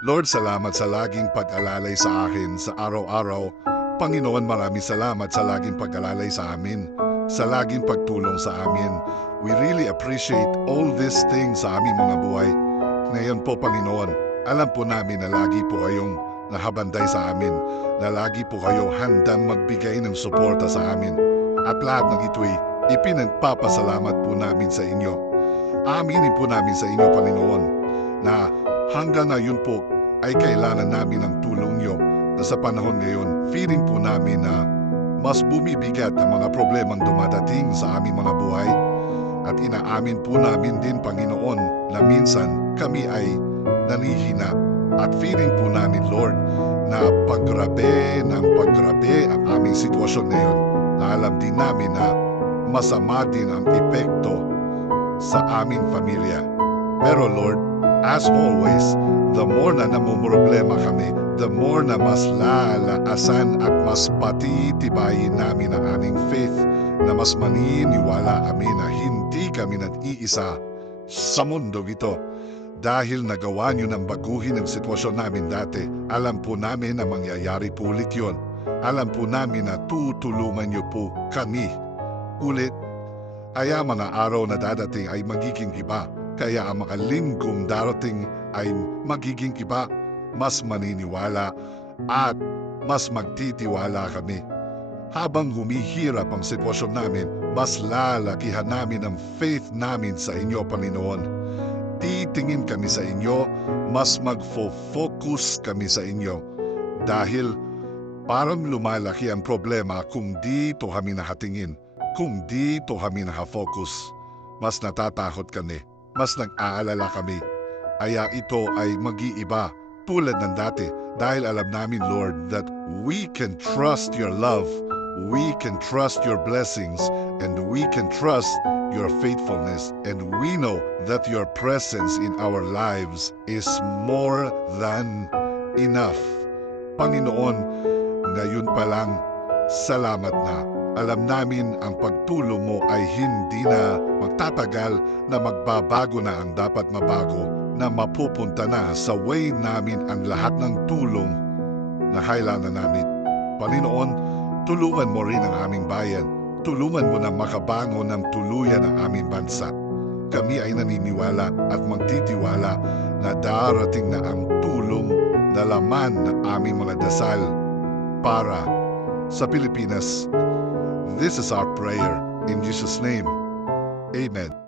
Lord, salamat sa laging pag-alalay sa akin sa araw-araw. Panginoon, maraming salamat sa laging pag-alalay sa amin, sa laging pagtulong sa amin. We really appreciate all these things sa aming mga buhay. Ngayon po, Panginoon, alam po namin na lagi po kayong nakabanday sa amin, na lagi po kayo handang magbigay ng suporta sa amin. At lahat ng ito'y ipinagpapasalamat po namin sa inyo. Aminin po namin sa inyo, Panginoon, na hanggang ngayon po ay kailangan namin ng tulong nyo na sa panahon ngayon, feeling po namin na mas bumibigat ang mga problemang dumadating sa aming mga buhay. At inaamin po namin din, Panginoon, na minsan kami ay nanihina at feeling po namin, Lord, na paggrabe ng paggrabe ang aming sitwasyon ngayon. Na alam din namin na masama din ang epekto sa aming pamilya. Pero Lord, as always, the more na namumroblema kami, the more na mas lalaasan at mas patitibayin namin ang aming faith na mas maniniwala kami na hindi kami nag-iisa sa mundo ito. Dahil nagawa niyo ng baguhin ang sitwasyon namin dati, alam po namin na mangyayari po ulit yun. Alam po namin na tutulungan niyo po kami ulit. Kaya mga araw na dadating ay magiging iba. Kaya ang mga linggong darating ay magiging iba. Mas maniniwala at mas magtitiwala kami. Habang humihirap ang sitwasyon namin, mas lalakihan namin ang faith namin sa inyo, Panginoon. Titingin kami sa inyo, mas magfo-focus kami sa inyo. Dahil parang lumalaki ang problema kung dito kami nakatingin, kung dito kami nakafocus. Mas natatakot kami, mas nag-aalala kami. Kaya ito ay mag-iiba tulad ng dati dahil alam namin, Lord, that we can trust your love, we can trust your blessings, and we can trust your faithfulness. And we know that your presence in our lives is more than enough. Panginoon, ngayon pa lang, salamat na. Alam namin ang pagtulong mo ay hindi na magtatagal na magbabago na ang dapat mabago na mapupunta na sa way namin ang lahat ng tulong na kailangan namin. Panginoon, tulungan mo rin ang aming bayan. Tulungan mo na makabangon ng tuluyan ang aming bansa. Kami ay naniniwala at magtitiwala na darating na ang tulong na laman ng aming mga dasal para sa Pilipinas. This is our prayer in Jesus' name. Amen.